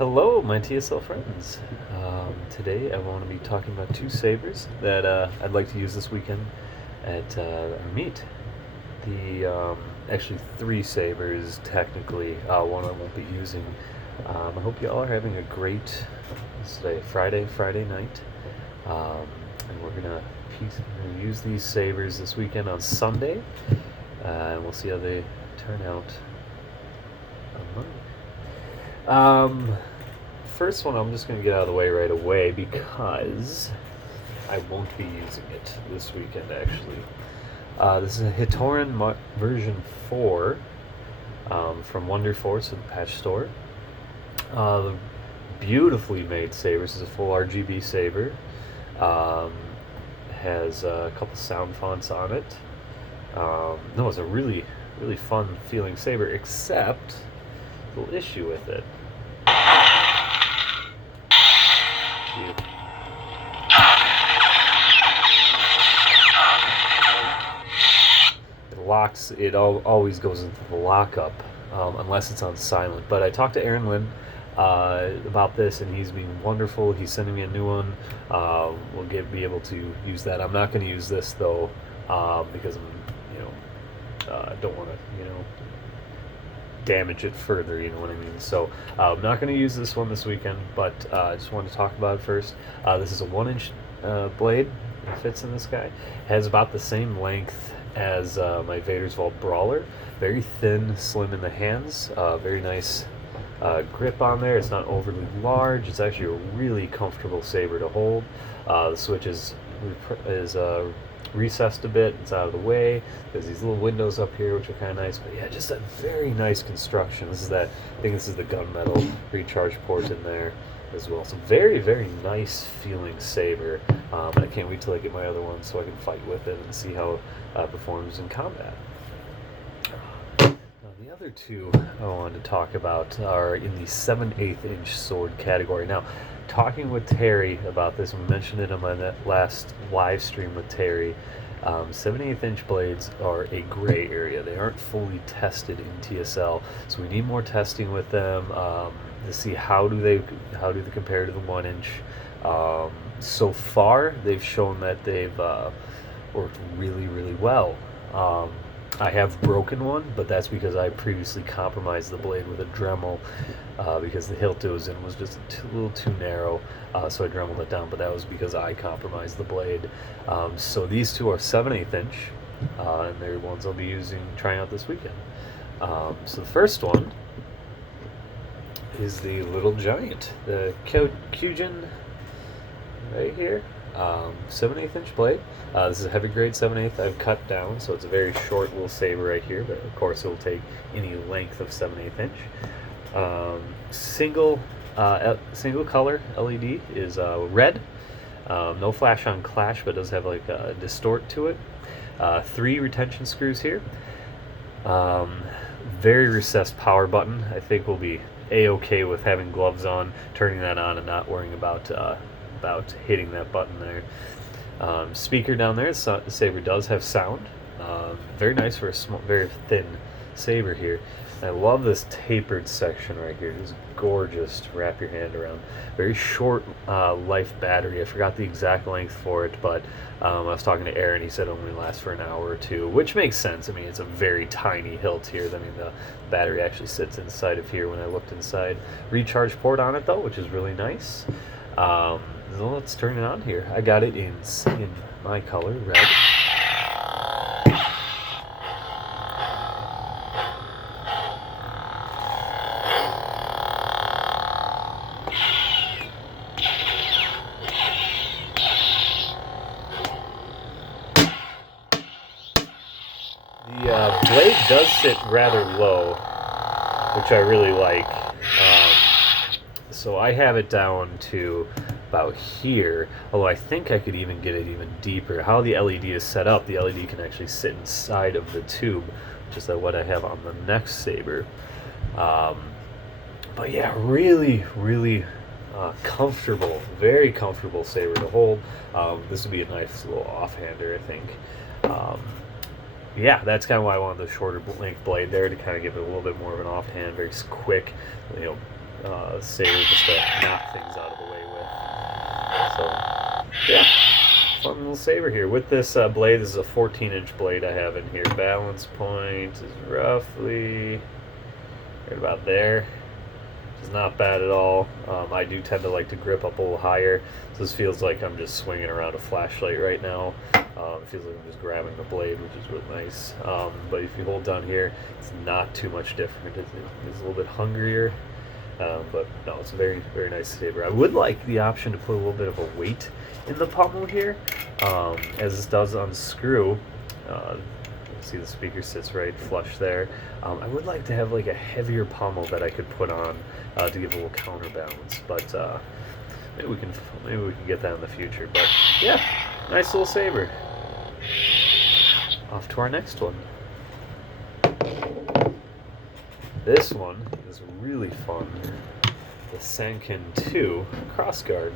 Hello, my TSL friends. Today I want to be talking about two sabers that I'd like to use this weekend at our meet. Actually three sabers technically. One I won't be using. I hope you all are having a great today, Friday night, and we're gonna use these sabers this weekend on Sunday, and we'll see how they turn out on Monday. First one I'm just going to get out of the way right away because I won't be using it this weekend actually. This is a Hitorin version 4 from Wonder Force with the Pachstore. The beautifully made saber. This is a full RGB saber. Has a couple sound fonts on it. No, it's a really fun feeling saber, except a little issue with it. It always goes into the lockup unless it's on silent. But I talked to Aaron Lynn about this, and he's being wonderful. He's sending me a new one. We'll be able to use that. I'm not going to use this though because I don't want to damage it further. You know what I mean? So I'm not going to use this one this weekend, but I just wanted to talk about it first. This is a 1-inch blade. It fits in this guy. Has about the same length as my Vader's Vault Brawler. Very thin, slim in the hands. Very nice grip on there. It's not overly large. It's actually a really comfortable saber to hold. The switch is recessed a bit. It's out of the way. There's these little windows up here which are kind of nice. But yeah, just a very nice construction. I think this is the gunmetal recharge port in there as well. So very nice feeling saber. I can't wait till I get my other one so I can fight with it and see how it performs in combat. Now the other two I wanted to talk about are in the 7/8 inch sword category. Now, talking with Terry about this, we mentioned it on my last live stream with Terry. 7/8 inch blades are a gray area. They aren't fully tested in TSL, so we need more testing with them to see how do they compare to the 1-inch. So far, they've shown that they've worked really well. I have broken one, but that's because I previously compromised the blade with a Dremel because the hilt it was in was just a little too narrow, so I Dremeled it down, but that was because I compromised the blade. So these two are 7/8 inch, and they're ones I'll be trying out this weekend. So the first one is the Little Giant, the Kyojin right here. 7/8 inch blade. This is a heavy grade 7/8 I've cut down, so it's a very short little saber right here, but of course it will take any length of 7/8 inch. Single color LED is red. No flash on clash, but it does have like a distort to it. 3 retention screws here. Very recessed power button. I think we'll be a-okay with having gloves on, turning that on, and not worrying about hitting that button there. Speaker down there. The saber does have sound. Very nice for a very thin saber here. And I love this tapered section right here. It's gorgeous to wrap your hand around. Very short life battery. I forgot the exact length for it, but I was talking to Aaron. He said it only lasts for an hour or two, which makes sense. I mean, it's a very tiny hilt here. I mean, the battery actually sits inside of here when I looked inside. Recharge port on it though, which is really nice. So let's turn it on here. I got it in my color, red. The blade does sit rather low, which I really like. So I have it down to about here, although I think I could even get it even deeper. How the LED is set up, the LED can actually sit inside of the tube, just like what I have on the next saber. But yeah, really comfortable, very comfortable saber to hold. This would be a nice little offhander, I think. Yeah, that's kind of why I wanted the shorter length blade there, to kind of give it a little bit more of an offhand, very quick, saber just to knock things out of the way with. So, yeah, fun little saber here. With this blade, this is a 14-inch blade I have in here. Balance point is roughly right about there. It's not bad at all. I do tend to like to grip up a little higher, so this feels like I'm just swinging around a flashlight right now. It feels like I'm just grabbing the blade, which is really nice. But if you hold down here, it's not too much different. It's a little bit hungrier, but no, it's a very, very nice saber. I would like the option to put a little bit of a weight in the pommel here, as this does unscrew. See, the speaker sits right flush there. I would like to have like a heavier pommel that I could put on to give a little counterbalance, but maybe we can get that in the future. But yeah, nice little saber. Off to our next one. This one is really fun. The Sankan 2 crossguard.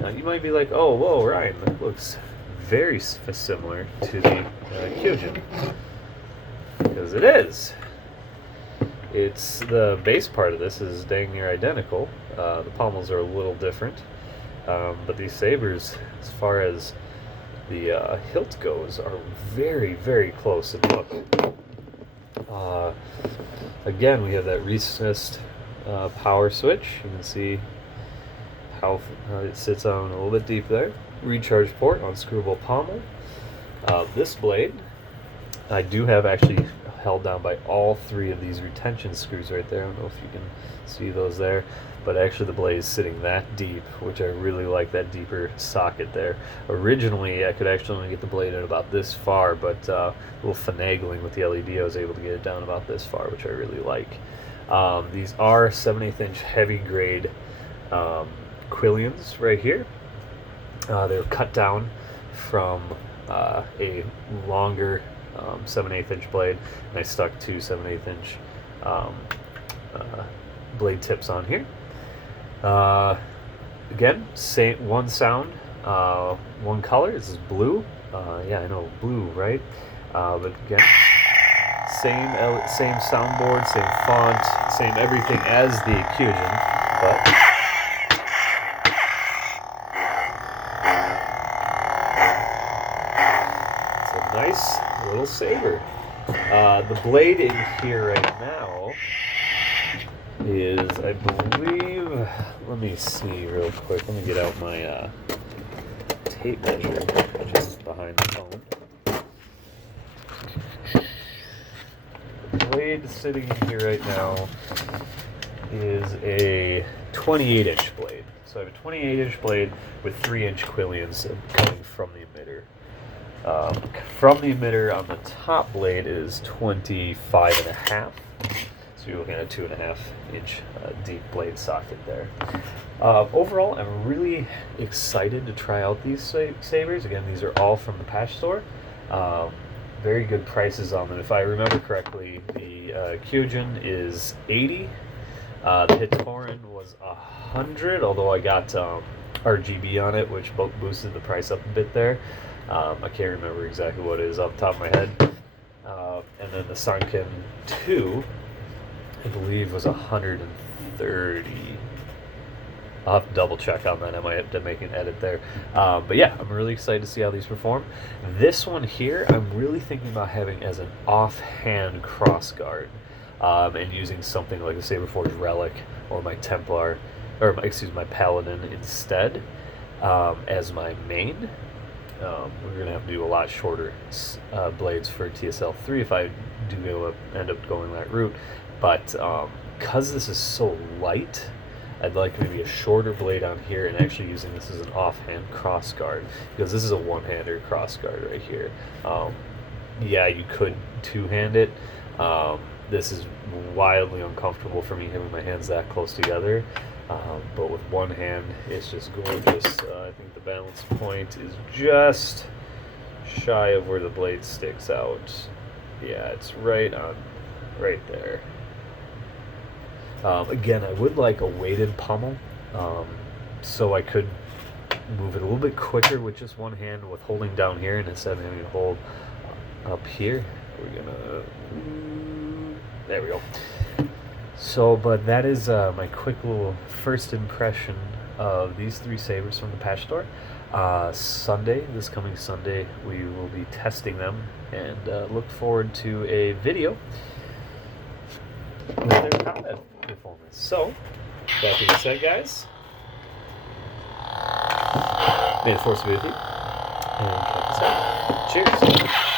Now you might be like, oh, whoa, Ryan, that looks very similar to the Kyojin, because it is. It's the base part of this is dang near identical. The pommels are a little different, but these sabers, as far as the hilt goes, are very, very close in look. Again, we have that recessed power switch. You can see how it sits on a little bit deep there. Recharge port, unscrewable pommel. This blade, I do have actually held down by all three of these retention screws right there. I don't know if you can see those there, but actually the blade is sitting that deep, which I really like, that deeper socket there. Originally, I could actually only get the blade in about this far, but a little finagling with the LED, I was able to get it down about this far, which I really like. These are 7/8 inch heavy grade quillions right here. They were cut down from a longer 7/8 inch blade, and I stuck two 7/8 inch blade tips on here. Again, same one sound, one color. This is blue. Yeah, I know, blue, right? But again, same soundboard, same font, same everything as the Kyojin, but nice little saber. The blade in here right now is, I believe, let me see real quick. Let me get out my tape measure, which is behind the phone. The blade sitting in here right now is a 28-inch blade. So I have a 28-inch blade with 3-inch quillions coming from the emitter. From the emitter on the top blade is 25.5. So you're looking at a 2.5 inch deep blade socket there. Overall, I'm really excited to try out these sabers. Again, these are all from the Pachstore. Very good prices on them. If I remember correctly, the Kyojin is 80. The Hitorin was 100, although I got RGB on it, which boosted the price up a bit there. I can't remember exactly what it is off the top of my head. And then the Sankan 2, I believe, was 130. I'll have to double check on that. I might have to make an edit there. But yeah, I'm really excited to see how these perform. This one here, I'm really thinking about having as an offhand crossguard, and using something like a Saberforge Relic or my Templar, or my Paladin instead, as my main. We're going to have to do a lot shorter blades for TSL 3 if I do end up going that route. But because this is so light, I'd like maybe a shorter blade on here and actually using this as an offhand crossguard, because this is a one-hander crossguard right here. Yeah, you could two-hand it. This is wildly uncomfortable for me having my hands that close together. But with one hand, it's just gorgeous. I think the balance point is just shy of where the blade sticks out. Yeah, it's right there. Again, I would like a weighted pommel, so I could move it a little bit quicker with just one hand with holding down here, and instead of having to hold up here, we're gonna, there we go. So, but that is my quick little first impression of these 3 sabers from the Pachstore. Sunday, this coming Sunday, we will be testing them, and look forward to a video with their combat performance. So, that being said, guys, may the force be with you, and check this out. Cheers!